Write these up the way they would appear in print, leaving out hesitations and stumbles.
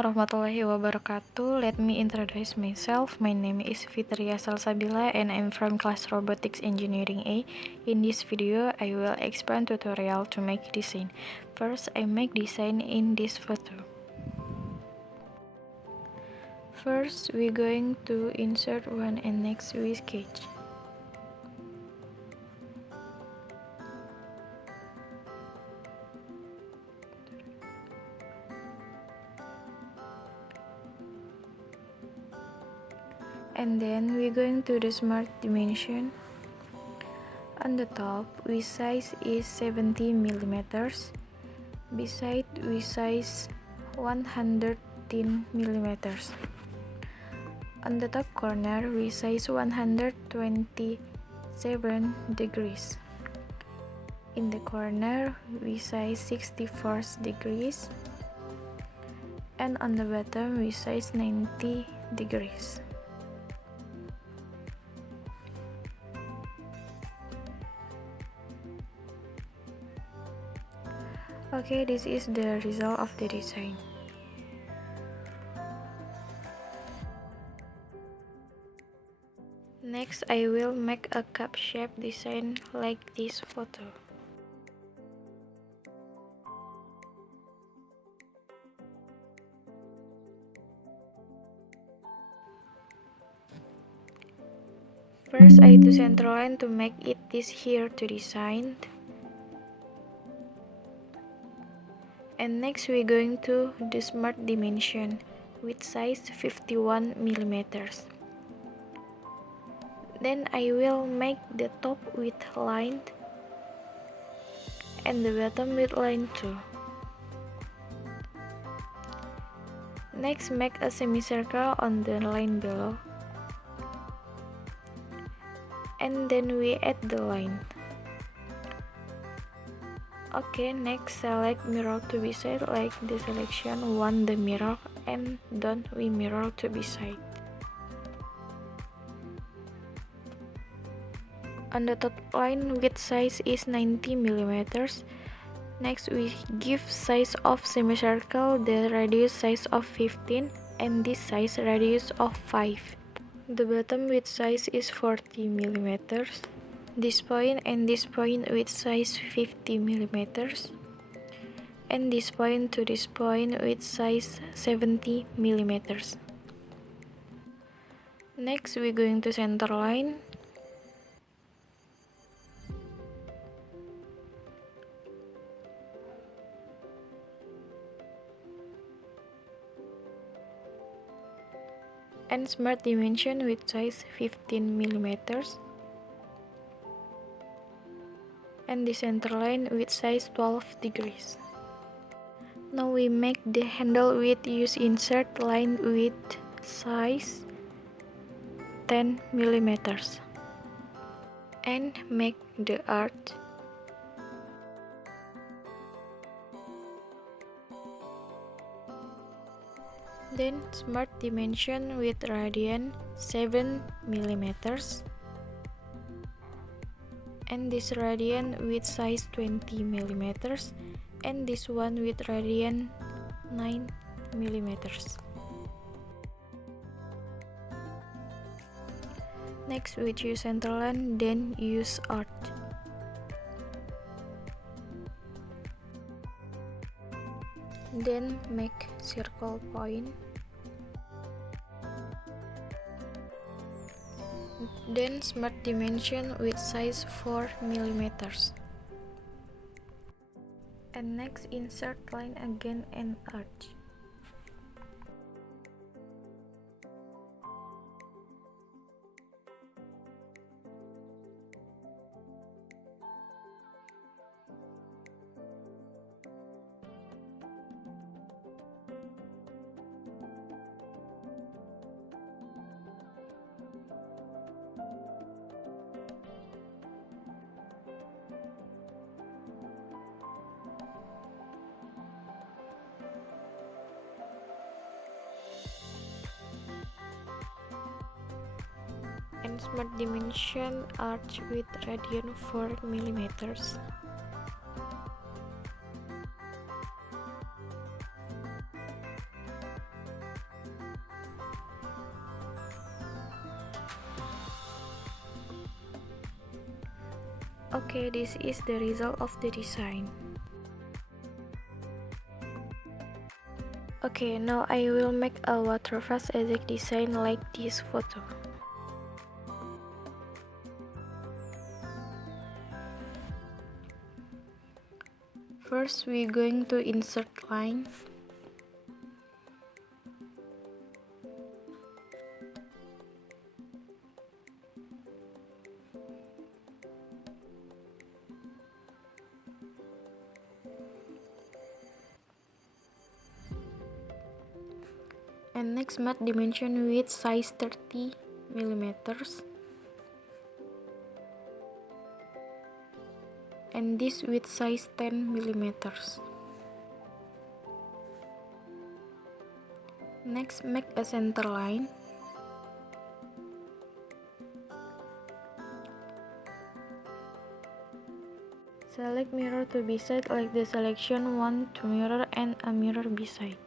warahmatullahi wabarakatuh. Let me introduce myself. My name is Fitria Salsabila and I'm from class Robotics Engineering A. In this video, I will explain tutorial to make design. First, I make design in this photo. First, we're going to insert one and next we sketch. And then we're going to the smart dimension. On the top, we size is 70 millimeters. Beside, we size 110 millimeters. On the top corner, we size 127 degrees. In the corner, we size 64 degrees. And on the bottom, we size 90 degrees. Okay, this is the result of the design. Next, I will make a cup shape design like this photo. First, I do center line to make it this here to design. And next we're going to the smart dimension with size 51 millimeters. Then I will make the top with line and the bottom with line too. Next, make a semicircle on the line below. And then we add the line. Okay, next select mirror to be side like the selection one the mirror and don't we mirror to be side. On the top line width size is 90 millimeters. Next we give size of semicircle the radius size of 15 and this size radius of 5. The bottom width size is 40 millimeters. This point and this point with size 50 millimeters, and this point to this point with size 70 millimeters. Next, we're going to center line. And smart dimension with size 15 millimeters. And the center line with size 12 degrees. Now we make the handle with use insert line with size 10 millimeters. And make the art. Then smart dimension with radian 7 millimeters. And this radian with size 20 millimeters, and this one with radian 9 millimeters. Next, we choose center line, then use art. Then make circle point. Then smart dimension with size 4 millimeters. And next insert line again and arch. And smart dimension arch with radian 4 millimeters. Okay, this is the result of the design. Okay, now I will make a waterfast exact design like this photo. First, we're going to insert line. And next, matte dimension with size 30 millimeters. And this with size 10 millimeters. Next, make a center line. Select mirror to beside like the selection one to mirror and a mirror beside.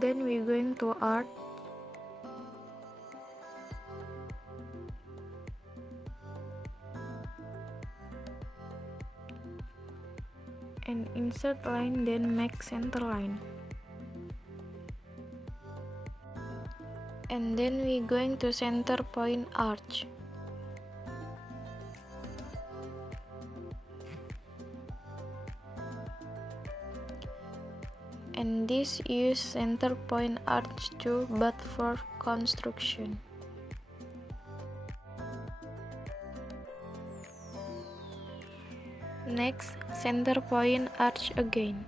Then we're going to art. And insert line, then make center line. And then we're going to center point arch. And this use center point arch too, but for construction. Next, center point arch again.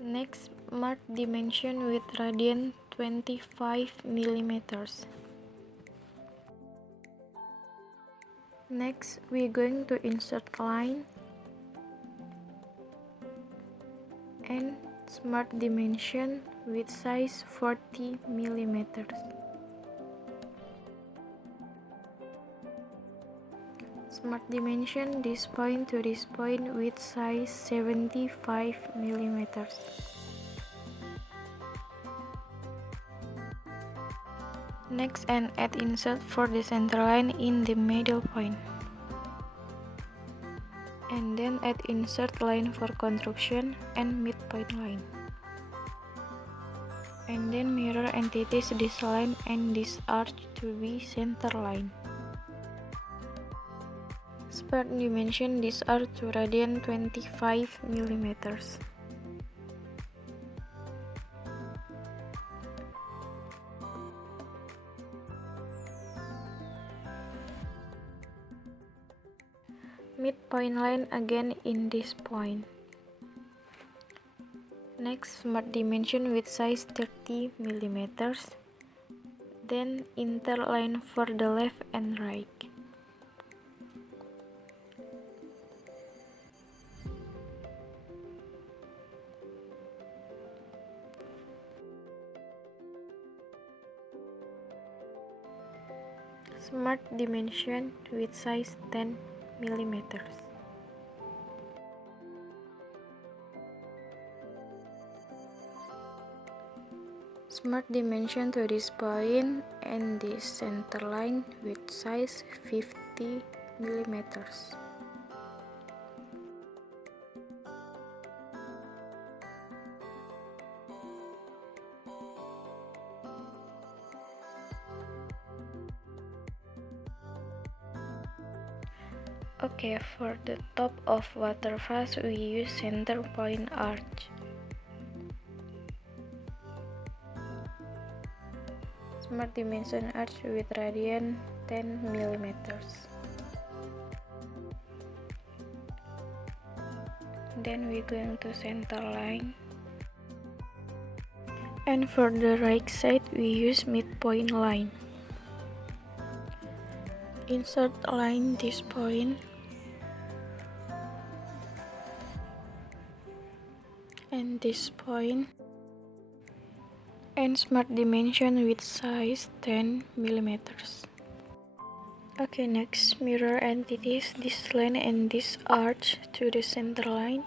Next, mark dimension with radian 25 millimeters. Next, we're going to insert line and smart dimension with size 40 millimeters. Smart dimension this point to this point with size 75 millimeters. Next, and add insert for the center line in the middle point. And then add insert line for construction and midpoint line. And then mirror entities this line and this arch to be center line. Smart dimension this arch to radian 25 millimeters. Midpoint line again in this point. Next, smart dimension with size 30 millimeters. Then interline for the left and right. Smart dimension with size 10 millimeters. Smart dimension to this point and this center line with size 50 millimeters. Okay, for the top of waterfast we use center point arch. Smart dimension arch with radian 10 millimeters. Then we're going to center line. And for the right side we use midpoint line. Insert line this point. And this point. And smart dimension with size 10 millimeters. Okay, next mirror entities this line and this arch to the center line.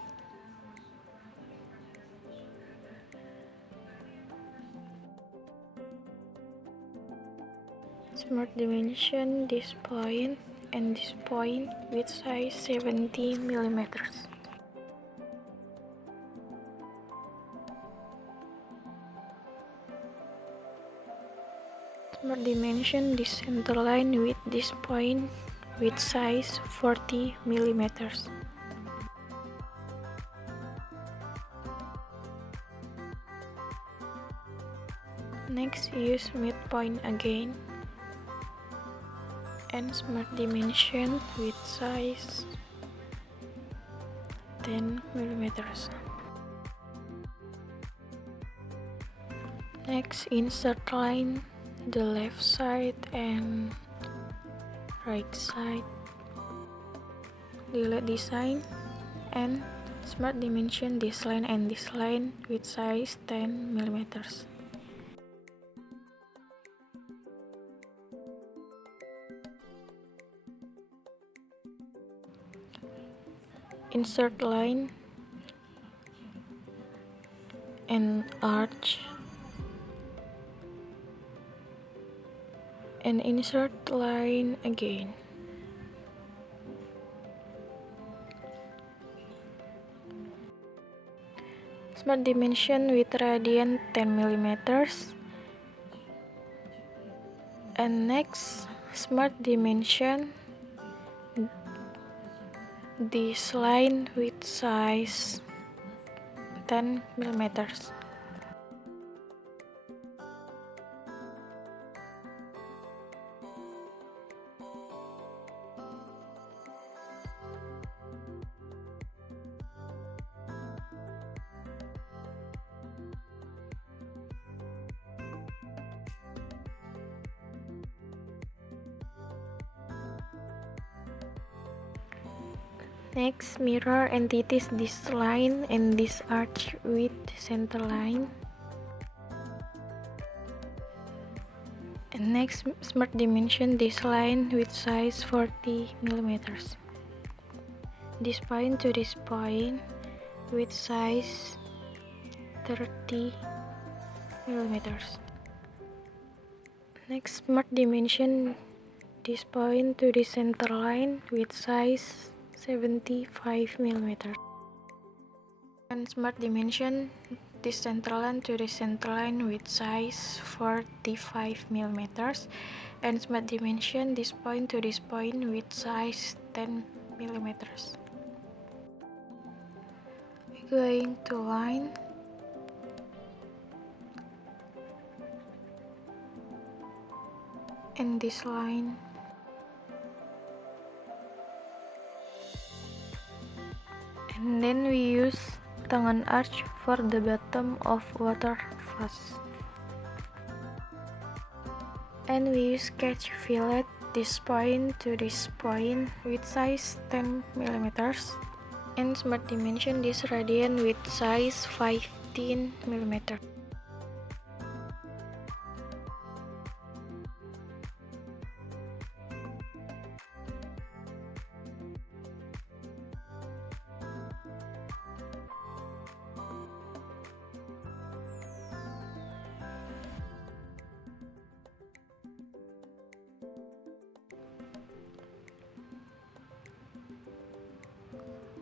Smart dimension this point and this point with size 70 millimeters. Smart dimension this center line with this point with size 40 millimeters. Next, use midpoint again and smart dimension with size 10 millimeters. Next, insert line the left side and right side. Delete design and smart dimension this line and this line with size 10 millimeters. Insert line and arch and insert line again. Smart dimension with radian 10 millimeters. And next, smart dimension this line with size 10 millimeters. Next, mirror entities this line and this arch with center line. And next, smart dimension this line with size 40 millimeters. This point to this point with size 30 millimeters. Next, smart dimension this point to the center line with size 75 millimeters. And smart dimension this center line to the center line with size 45 millimeters. And smart dimension this point to this point with size 10 millimeters. We're going to line and this line. And then we use tangan arch for the bottom of water vase. And we use sketch fillet this point to this point with size 10 millimeters. And smart dimension this radian with size 15 millimeters.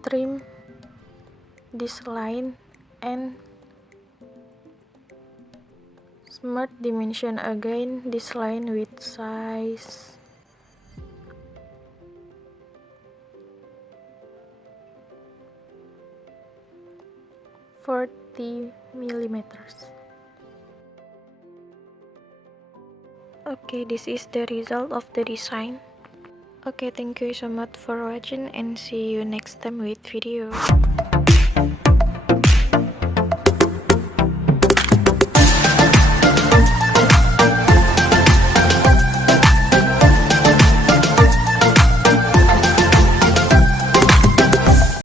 Trim this line and smart dimension again this line with size 40 millimeters. Okay, this is the result of the design. Okay, thank you so much for watching and see you next time with video.